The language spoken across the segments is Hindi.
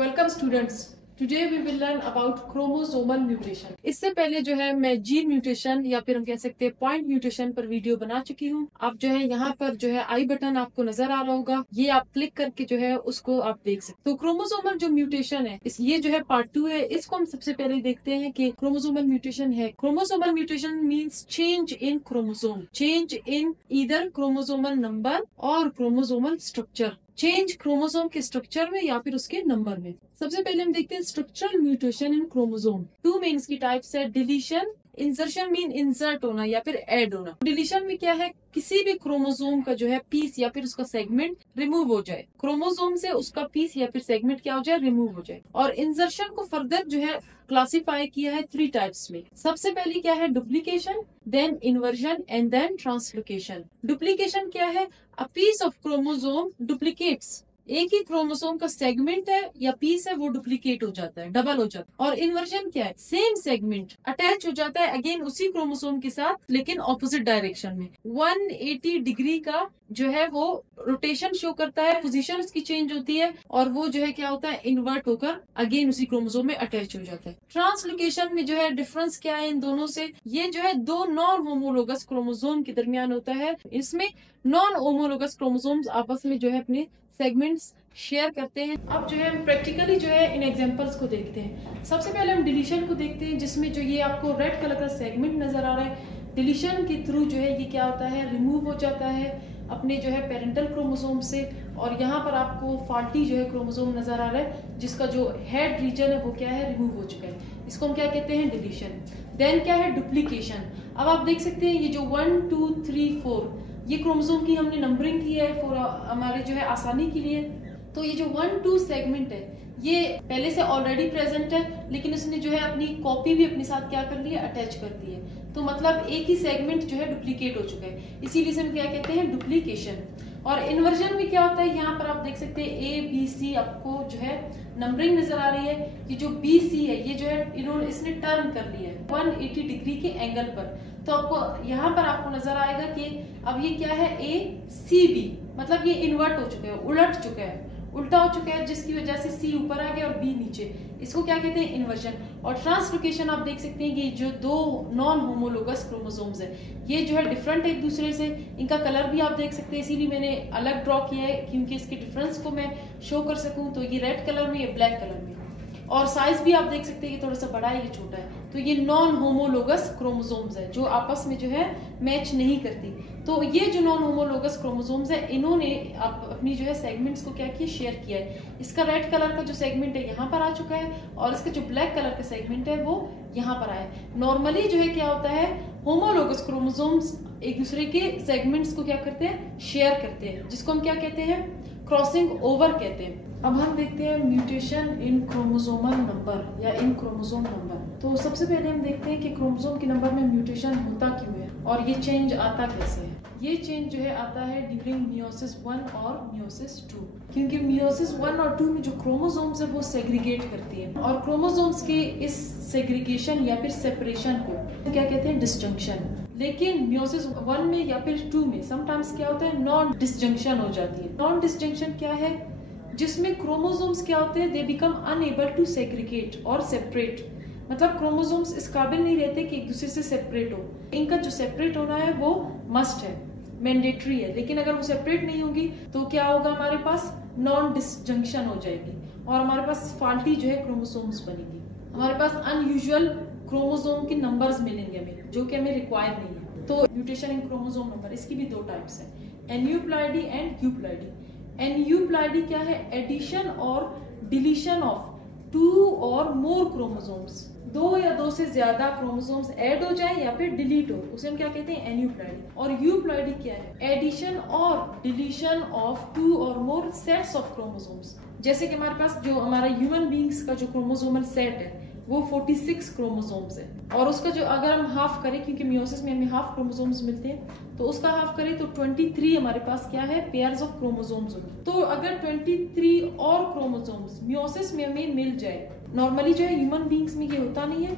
Welcome students, today we will learn about chromosomal mutation. इससे पहले जो है मैं जीन म्यूटेशन या फिर हम कह सकते हैं पॉइंट म्यूटेशन पर वीडियो बना चुकी हूँ। आप जो है यहाँ पर जो है आई बटन आपको नजर आ रहा होगा, ये आप क्लिक करके जो है उसको आप देख सकते। तो क्रोमोसोमल जो म्यूटेशन है ये जो है पार्ट 2 है। इसको हम सबसे पहले देखते हैं कि क्रोमोसोमल म्यूटेशन है। Chromosomal mutation means change in chromosome, change in either chromosomal number और क्रोमोसोमल स्ट्रक्चर। चेंज क्रोमोसोम के स्ट्रक्चर में या फिर उसके नंबर में। सबसे पहले हम देखते हैं structural mutation in chromosome. Two main इसकी टाइप्स है, डिलीशन, इंसर्शन मीन इंसर्ट होना या फिर ऐड होना। डिलीशन में क्या है, किसी भी क्रोमोसोम का जो है पीस या फिर उसका सेगमेंट रिमूव हो जाए, क्रोमोसोम से उसका पीस या फिर सेगमेंट क्या हो जाए, रिमूव हो जाए। और इंसर्शन को फर्दर जो है क्लासिफाई किया है 3 टाइप्स में। सबसे पहली क्या है, duplication, then inversion and then translocation. Duplication क्या है, a piece of chromosome duplicates, एक ही क्रोमोसोम का सेगमेंट है या पीस है वो डुप्लीकेट हो जाता है, डबल हो जाता है। और इन्वर्जन क्या है, सेम सेगमेंट अटैच हो जाता है अगेन उसी क्रोमोसोम के साथ लेकिन ऑपोजिट डायरेक्शन में। 180 डिग्री का जो है वो रोटेशन शो करता है, पोजीशन उसकी चेंज होती है और वो जो है क्या होता है, इन्वर्ट होकर अगेन उसी क्रोमोसोम में अटैच हो जाता है। ट्रांसलोकेशन में जो है डिफरेंस क्या है इन दोनों से, ये जो है 2 नॉन होमोलोगस क्रोमोसोम के दरमियान होता है। इसमें नॉन होमोलोगस क्रोमोसोम्स आपस में जो है अपने सेगमेंट्स शेयर करते हैं। अब जो है हम प्रैक्टिकली जो है इन एग्जांपल्स को देखते हैं। सबसे पहले हम डिलीशन को देखते हैं, जिसमें जो ये आपको रेड कलर का सेगमेंट नजर आ रहा है। डिलीशन के थ्रू जो है ये क्या होता है, रिमूव हो जाता है अपने जो है पेरेंटल क्रोमोसोम से। और यहाँ पर आपको फॉल्टी जो है क्रोमोसोम नजर आ रहा है, जिसका जो हेड रीजन है वो क्या है, रिमूव हो चुका है। इसको हम क्या कहते हैं, डिलीशन। देन क्या है, डुप्लीकेशन। अब आप देख सकते हैं ये जो 1 2 3 4 ये क्रोमोसोम की हमने नंबरिंग की है फॉर हमारे जो है आसानी के लिए। तो ये जो 1 2 सेगमेंट है ये पहले से ऑलरेडी प्रेजेंट है, लेकिन उसने जो है अपनी कॉपी भी अपने साथ क्या कर ली है, अटैच कर दी है। तो मतलब एक ही सेगमेंट जो है डुप्लीकेट हो चुका है, इसीलिए से हम क्या कहते हैं, डुप्लीकेशन। और इन्वर्जन में क्या होता है, यहाँ पर आप देख सकते हैं ए बी सी आपको जो है नंबरिंग नजर आ रही है। ये जो बी सी है ये जो है इन्होंने इसने टर्न कर लिया है 180 डिग्री के एंगल पर। तो आपको यहाँ पर आपको नजर आएगा कि अब ये क्या है, ए सी बी, मतलब ये इन्वर्ट हो चुका है, उलट चुका है, उल्टा हो चुका है, जिसकी वजह से सी ऊपर आ गया और बी नीचे। इसको क्या कहते हैं, इन्वर्जन। और ट्रांसलोकेशन आप देख सकते हैं कि जो 2 नॉन होमोलोगस क्रोमोसोम्स है ये जो है डिफरेंट है एक दूसरे से। इनका कलर भी आप देख सकते हैं, इसीलिए मैंने अलग ड्रॉ किया है क्योंकि इसके डिफरेंस को मैं शो कर सकूं। तो ये रेड कलर में, ये ब्लैक कलर में। और साइज भी आप देख सकते हैं, ये थोड़ा सा बड़ा है, ये छोटा है। तो ये नॉन होमोलोगस क्रोमोसोम्स है जो आपस में जो है मैच नहीं करती। तो ये जो नॉन होमोलोगस क्रोमोसोम्स है इन्होंने अपनी जो है सेगमेंट्स को क्या किया, शेयर किया है। इसका रेड कलर का जो सेगमेंट है यहाँ पर आ चुका है और इसका जो ब्लैक कलर का सेगमेंट है वो यहाँ पर आया है। नॉर्मली जो है क्या होता है, होमोलोगस क्रोमोसोम्स एक दूसरे के सेगमेंट्स को क्या करते हैं, शेयर करते हैं, जिसको हम क्या कहते हैं, क्रॉसिंग ओवर कहते हैं। अब हम देखते हैं म्यूटेशन इन क्रोमोसोमल नंबर या इन क्रोमोसोम नंबर। तो सबसे पहले हम देखते हैं कि क्रोमोसोम के नंबर में म्यूटेशन होता क्यों है और ये चेंज आता कैसे है। ये चेंज जो है आता है ड्यूरिंग मियोसिस 1 और मियोसिस 2, क्योंकि मियोसिस 1 और 2 में जो क्रोमोसोम्स है वो सेग्रीगेट करती है। और क्रोमोसोम्स के इस सेग्रीगेशन या फिर सेपरेशन को क्या कहते हैं, डिसजंक्शन। लेकिन मियोसिस 1 में या फिर 2 में समटाइम्स क्या होता है, नॉन डिसजंक्शन हो जाती है। नॉन डिसजंक्शन क्या है, जिसमें क्रोमोसोम्स क्या होते हैं, they become unable to segregate और सेपरेट। मतलब क्रोमोसोम्स इस काबिल नहीं रहते कि एक दूसरे से सेपरेट हो। इनका जो सेपरेट होना है वो मस्ट है, मैंडेटरी है। लेकिन अगर वो सेपरेट नहीं होगी तो क्या होगा, हमारे पास नॉन डिसजंक्शन हो जाएगी और हमारे पास फॉल्टी जो है क्रोमोसोम्स बनेगी। हमारे पास अनयूजुअल क्रोमोसोम के नंबर्स मिलेंगे हमें, जो कि हमें रिक्वायर नहीं है। तो म्यूटेशन इन क्रोमोसोम नंबर, इसकी भी 2 टाइप्स है, एन्यूप्लॉइडी एंड यूप्लॉइडी। एन्यूप्लॉइडी क्या है, एडिशन और डिलीशन ऑफ 2 और मोर क्रोमोसोम्स। 2 या 2 से ज्यादा क्रोमोसोम्स ऐड हो जाए या फिर डिलीट हो, उसे हम क्या कहते हैं, एन्यूप्लॉइडी। और यूप्लॉइडी क्या है, एडिशन और डिलीशन ऑफ 2 और मोर सेट्स ऑफ क्रोमोसोम्स। जैसे कि हमारे पास जो हमारा ह्यूमन बींग्स का जो क्रोमोसोमल सेट है वो 46 क्रोमोसोम्स है। और उसका जो अगर हम हाफ करें, क्योंकि मियोसिस में हमें हाफ क्रोमोसोम्स मिलते हैं, तो उसका हाफ करें तो 23 हमारे पास क्या है, पेयर्स ऑफ क्रोमोसोम्स होंगे। तो अगर 23 और क्रोमोसोम्स मियोसिस में हमें मिल जाए, नॉर्मली जो है ह्यूमन बींग्स में ये होता नहीं है,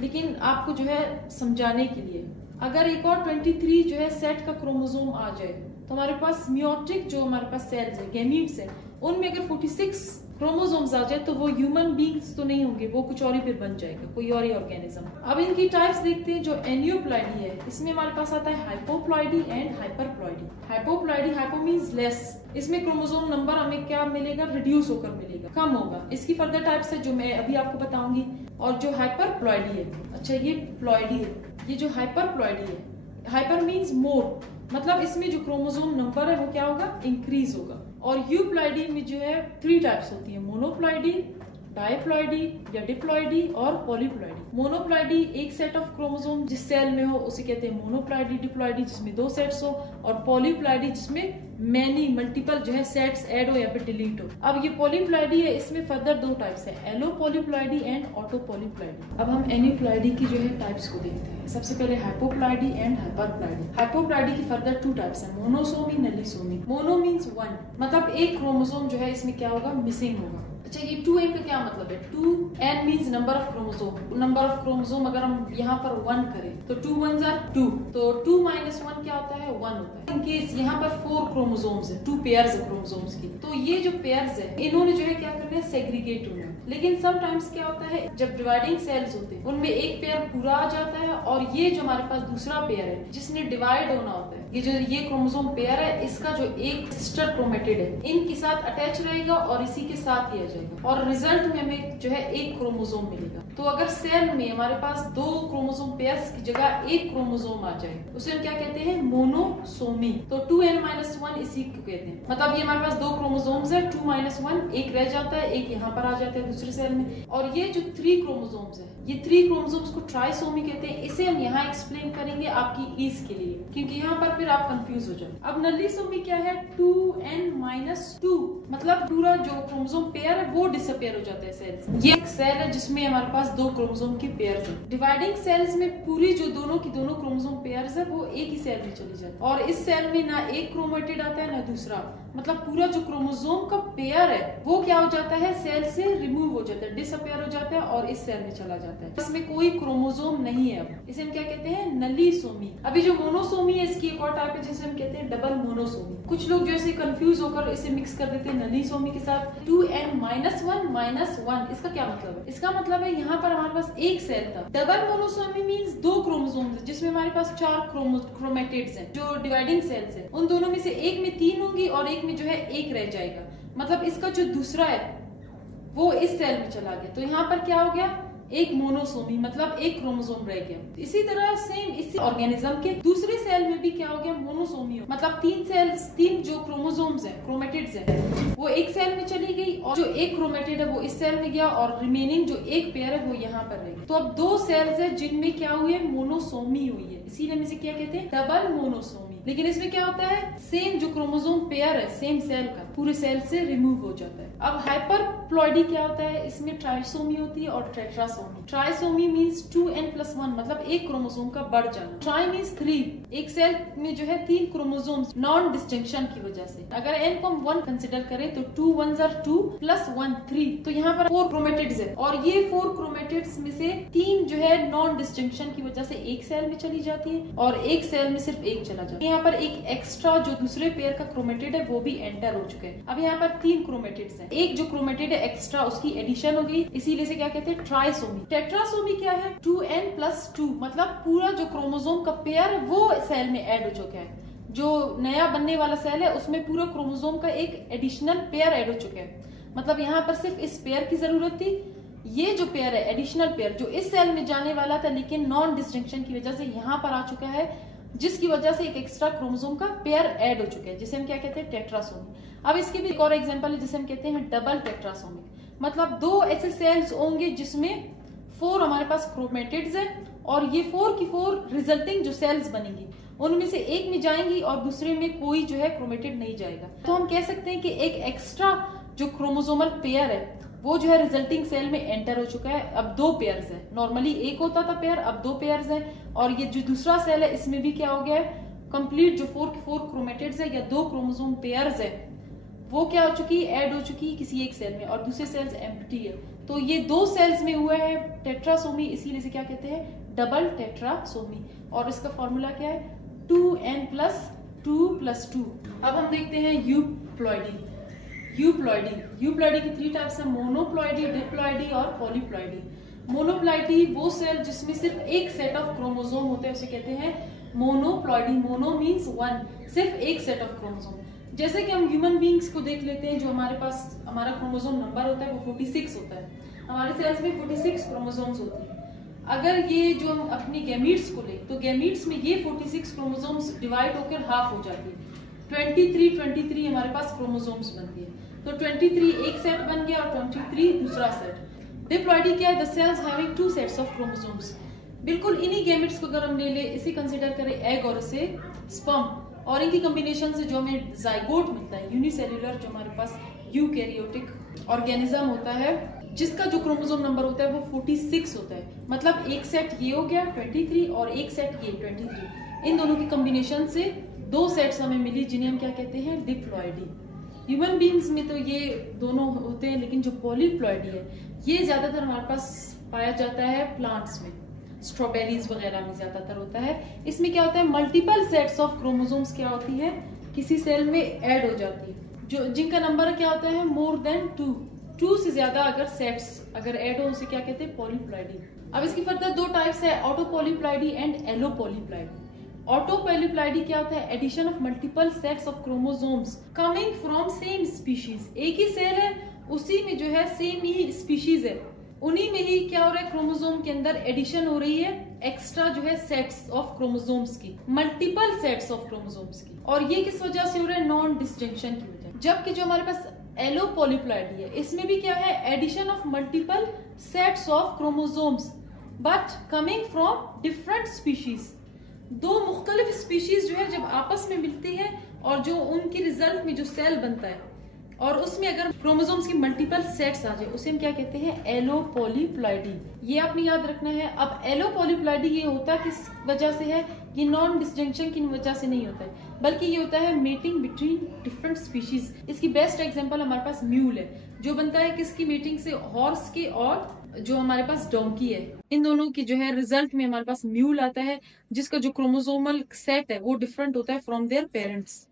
लेकिन आपको जो है समझाने के लिए, अगर एक और 23 जो है सेट का क्रोमोसोम आ जाए तो हमारे पास मियोटिक जो हमारे पास सेल्स है, गैमीट्स है, उनमें अगर 46 क्रोमोसोम्स आ जाए तो वो ह्यूमन बींग्स तो नहीं होंगे, वो कुछ और ही फिर बन जाएगा, कोई और ही ऑर्गेनिज्म। अब इनकी टाइप्स देखते हैं। जो एनियोप्लॉइडी है, इसमें हमारे पास आता है हाइपोप्लॉइडी एंड हाइपरप्लॉइडी। हाइपोप्लॉइडी, हाइपो मींस लेस, इसमें क्रोमोसोम नंबर हमें क्या मिलेगा, रिड्यूस होकर मिलेगा, कम होगा। इसकी फर्दर टाइप्स है जो मैं अभी आपको बताऊंगी। और जो हाइपरप्लॉइडी है, अच्छा ये प्लॉइडी है, ये जो हाइपरप्लॉइडी है, हाइपर मींस मोर, मतलब इसमें जो क्रोमोसोम नंबर है वो क्या होगा, इंक्रीज होगा। और यूप्लॉइडी में जो है 3 टाइप्स होती है, मोनोप्लॉइडी, डाइप्लॉइडी या डिप्लॉइडी और पॉलीप्लॉइडी। मोनोप्लॉइडी एक सेट ऑफ क्रोमोसोम जिस सेल में हो उसे कहते हैं मोनोप्लॉइडी। डिप्लॉइडी जिसमें 2 सेट्स हो, और पॉलीप्लॉइडी जिसमें मैनी मल्टीपल जो है सेट्स ऐड हो या फिर डिलीट हो। अब ये पॉलीप्लॉइडी है, इसमें फर्दर 2 टाइप्स है, allopolyploidy and autopolyploidy. अब हम एनियोप्लॉइडी की जो है टाइप्स को देखते हैं। सबसे पहले हाइपोप्लॉइडी एंड हाइपरप्लॉइडी। हाइपोप्लॉइडी की फर्दर 2 टाइप्स है, मोनोसोमी, नलीसोमी। मोनो मींस 1, मतलब एक क्रोमोसोम जो है इसमें क्या होगा, मिसिंग होगा। अच्छा ये 2n का क्या मतलब है, 2n means number of chromosome. Number of chromosome अगर हम यहाँ पर 1 करें तो 2 1s are 2, तो 2 - 1 क्या होता है, 1 होता है। इनकेस यहाँ पर 4 क्रोमोसोम्स है, 2 पेयर्स है क्रोमोसोम्स की, तो ये जो पेयर्स है इन्होंने जो है क्या करना है, सेग्रीगेट होना है। लेकिन समटाइम्स क्या होता है, जब डिवाइडिंग सेल्स होते हैं उनमें एक पेयर पूरा आ जाता है, और ये जो हमारे पास दूसरा पेयर है जिसने डिवाइड होना होता है, ये क्रोमोसोम पेयर है, इसका जो एक सिस्टर क्रोमेटिड है इनके साथ अटैच रहेगा और इसी के साथ ही आ जाएगा, और रिजल्ट में हमें जो है एक क्रोमोसोम मिलेगा। तो अगर सेल में हमारे पास 2 क्रोमोसोम पेयर्स की जगह एक क्रोमोसोम आ जाए उसे हम क्या कहते हैं, मोनोसोमी। तो 2n - 1 इसी को कहते हैं। मतलब ये हमारे पास 2 क्रोमोसोम्स है, 2 - 1, एक रह जाता है, एक यहाँ पर आ जाता है दूसरे सेल में। और ये जो 3 क्रोमोसोम्स है, ये 3 क्रोमोसोम्स को ट्राइसोमी कहते हैं। इसे हम यहाँ एक्सप्लेन करेंगे आपकी ईज के लिए, क्योंकि यहाँ पर फिर आप कंफ्यूज हो जाए। अब नलीसोमी क्या है, 2n - 2, मतलब पूरा जो क्रोमोसोम पेयर है वो डिसअपेयर हो जाता है सेल से। ये एक सेल है जिसमें हमारे पास 2 क्रोमोसोम की पेयर्स है। डिवाइडिंग सेल्स में पूरी जो दोनों क्रोमोसोम पेयर्स है वो एक ही सेल में चली जाती है, और इस सेल में ना एक क्रोमेटिड आता है ना दूसरा, मतलब पूरा जो क्रोमोसोम का पेयर है वो क्या हो जाता है, सेल से रिमूव हो जाता है, डिसअपेयर हो जाता है और इस सेल में चला जाता है। इसमें कोई क्रोमोसोम नहीं है। अब इसे हम क्या कहते हैं, नलीसोमी। अभी जो मोनोसोमी है इसकी एक और टाइप है जिसे हम कहते हैं डबल मोनोसोमी। कुछ लोग जो ऐसे कंफ्यूज होकर इसे मिक्स कर देते हैं नलीसोमी के साथ। 2n - 1 इसका क्या मतलब है, इसका मतलब है यहाँ पर हमारे पास एक सेल था। डबल मोनोसोमी मींस 2 क्रोमोसोम्स है जिसमें हमारे पास 4 क्रोमेटिड्स हैं। जो डिवाइडिंग सेल्स है उन दोनों में से एक में 3 होंगी और एक में जो है एक रह जाएगा, मतलब इसका जो दूसरा है वो इस सेल में चला गया। तो यहाँ पर क्या हो गया, एक मोनोसोमी, मतलब एक क्रोमोसोम रह गया। इसी तरह सेम इसी ऑर्गेनिज्म के दूसरे सेल में भी क्या हो गया, मोनोसोमी, मतलब 3 जो क्रोमोसोम्स है, क्रोमेटिड्स है, वो एक सेल में चली गई, और जो एक क्रोमेटिड है वो इस सेल में गया, और रिमेनिंग जो एक पेयर है वो यहाँ पर रह गई। तो अब 2 सेल्स है जिनमें क्या हुई है, मोनोसोमी हुई है, इसीलिए हम इसे क्या कहते हैं, डबल मोनोसोमी। लेकिन इसमें क्या होता है, सेम जो क्रोमोसोम पेयर है सेम सेल का पूरे सेल से रिमूव हो जाता है। अब हाइपरप्लॉइडी क्या होता है, इसमें ट्राइसोमी होती है और टेट्रासोमी। ट्राइसोमी मींस 2n + 1, मतलब एक क्रोमोसोम का बढ़ जाना। ट्राई मींस 3, एक सेल में जो है 3 क्रोमोसोम्स नॉन डिस्टिंक्शन की वजह से। अगर n को हम 1 कंसिडर करें तो 2 1s are 2 + 1 3, तो यहाँ पर 4 क्रोमेटिड्स है, और ये 4 क्रोमेटिड्स में से 3 जो है नॉन डिस्टिंक्शन की वजह से एक सेल में चली जाती है, और एक सेल में सिर्फ एक चला जाता है। यहाँ पर एक एक्स्ट्रा जो दूसरे पेयर का क्रोमेटिड है वो भी एंटर हो चुका है। अब यहाँ पर 3 क्रोमेटिड्स हैं, एक जो क्रोमेटिड है एक्स्ट्रा उसकी एडिशन हो गई, इसीलिए से क्या कहते हैं, ट्राइसोमी। टेट्रासोमी क्या है, 2n + 2, मतलब पूरा जो क्रोमोसोम का पेयर है वो सेल में ऐड हो चुका है। जो नया बनने वाला सेल है उसमें पूरा क्रोमोसोम का एक एडिशनल पेयर ऐड हो चुका है, मतलब यहाँ पर सिर्फ इस पेयर की जरूरत थी। ये जो पेयर है, एडिशनल पेयर, जो इस सेल में जाने वाला था लेकिन नॉन डिस्टिंक्शन की वजह से यहाँ पर आ चुका है, जिसकी वजह से एक एक्स्ट्रा क्रोमोसोम का पेयर ऐड हो चुका है, जिसे हम क्या कहते हैं, टेट्रासोमी। अब इसके भी एक और एग्जांपल है जिसे हम कहते हैं डबल टेट्रासोमिक, मतलब 2 ऐसे सेल्स होंगे जिसमें 4 हमारे पास क्रोमेटिड्स है, और ये 4 की 4 रिजल्टिंग जो सेल्स बनेंगी उनमें से एक में जाएंगी और दूसरे में कोई जो है क्रोमेटिड नहीं जाएगा। तो हम कह सकते हैं कि एक एक्स्ट्रा जो क्रोमोसोमल पेयर है वो जो है रिजल्टिंग सेल में एंटर हो चुका है। अब 2 पेयर्स है, नॉर्मली एक होता था पेयर, अब 2 पेयर्स है, और ये जो दूसरा सेल है इसमें भी क्या हो गया है, कंप्लीट जो 4 की 4 क्रोमेटिड्स है या 2 क्रोमोसोम पेयर्स है वो क्या हो चुकी है, ऐड हो चुकी है किसी एक सेल में, और दूसरे सेल्स एम्प्टी है। तो ये 2 सेल्स में हुआ है टेट्रासोमी, इसीलिए से क्या कहते हैं, डबल टेट्रासोमी। और इसका फॉर्मूला क्या है, 2n + 2 + 2। अब हम देखते हैं यूप्लॉइडी। यूप्लॉइडी। यूप्लॉइडी की 3 टाइप्स है, मोनोप्लॉइडी, डिप्लॉइडी और पॉलीप्लॉइडी। मोनोप्लॉइडी वो सेल जिसमें सिर्फ एक सेट ऑफ क्रोमोसोम होते हैं उसे कहते हैं मोनोप्लॉइडी। मोनो मीन्स वन, सिर्फ एक सेट ऑफ क्रोमोसोम। जैसे कि हम ह्यूमन बींग्स को देख लेते हैं, जो हमारे पास हमारा क्रोमोसोम नंबर होता है वो 46 होता है। हमारे सेल्स में 46 क्रोमोसोम्स होती है। अगर ये जो हम अपनी गैमीट्स को ले तो गैमीट्स में ये 46 क्रोमोसोम्स डिवाइड होकर हाफ हो जाती है। 23 हमारे पास क्रोमोसोम्स बनती है। तो 23 एक सेट बन गया और 23 दूसरा सेट। डिप्लॉइडी क्या है? The sales having 2 sets of chromosomes. बिल्कुल इन्हीं गैमेट्स को अगर हम ले ले, इसे कंसीडर करें एग और इसे स्पर्म, और इनकी कॉम्बिनेशन से जो हमें जाइगोट मिलता है, यूनिसेल्युलर, जो हमारे पास यूकैरियोटिक ऑर्गेनिज्म होता है, जिसका जो क्रोमोसोम नंबर होता है वो 46 होता है। मतलब एक सेट ये हो गया 23 और एक सेट ये 23। इन दोनों की कॉम्बिनेशन से 2 सेट्स हमें मिली, जिन्हें हम क्या कहते हैं? डिप्लॉइडी। ह्यूमन बींग्स में तो ये दोनों होते हैं, लेकिन जो पॉलीप्लॉइडी है ये ज्यादातर हमारे पास पाया जाता है प्लांट्स में, स्ट्रॉबेरीज वगैरह में ज्यादातर होता है। इसमें क्या होता है? मल्टीपल सेट्स ऑफ क्रोमोसोम्स क्या होती है, किसी सेल में ऐड हो जाती है, जो जिनका नंबर क्या होता है? मोर देन 2 से ज्यादा अगर सेट्स अगर ऐड हो उसे क्या कहते हैं? पॉलीप्लॉइडी। अब इसकी फर्दर 2 टाइप्स है, autopolyploidy and allopolyploidy. Autopolyploidy क्या होता है? Addition of multiple sets of chromosomes coming from same species. एक ही सेल है, उसी में जो है सेम ही स्पीशीज है, उन्हीं में ही क्या हो रहा है? क्रोमोसोम के अंदर एडिशन हो रही है, एक्स्ट्रा जो है सेट्स ऑफ क्रोमोसोम्स की, मल्टीपल सेट्स ऑफ क्रोमोसोम्स की। और ये किस वजह से हो रहा है? नॉन डिस्टिंक्शन की वजह। जबकि जो हमारे पास एलो पॉलीप्लॉइडी है, इसमें भी क्या है? Addition of multiple sets of chromosomes but coming from different species. 2 मुख्तलिफ स्पीशीज जो है जब आपस में मिलती है और जो उनके रिजल्ट में जो सेल बनता है और उसमें अगर क्रोमोसोम्स की मल्टीपल सेट्स आ जाए उसे हम क्या कहते हैं? Allopolyploidy. ये आपने याद रखना है। अब एलो पॉलीप्लॉइडी ये होता किस वजह से है? ये नॉन डिस्टिंक्शन की वजह से नहीं होता है, बल्कि ये होता है मेटिंग बिटवीन डिफरेंट स्पीशीज। इसकी बेस्ट एग्जांपल हमारे पास म्यूल है, जो बनता है किसकी मीटिंग से? हॉर्स की और जो हमारे पास डोंकी है। इन दोनों की जो है रिजल्ट में हमारे पास म्यूल आता है, जिसका जो क्रोमोसोमल सेट है वो डिफरेंट होता है फ्रॉम देयर पेरेंट्स।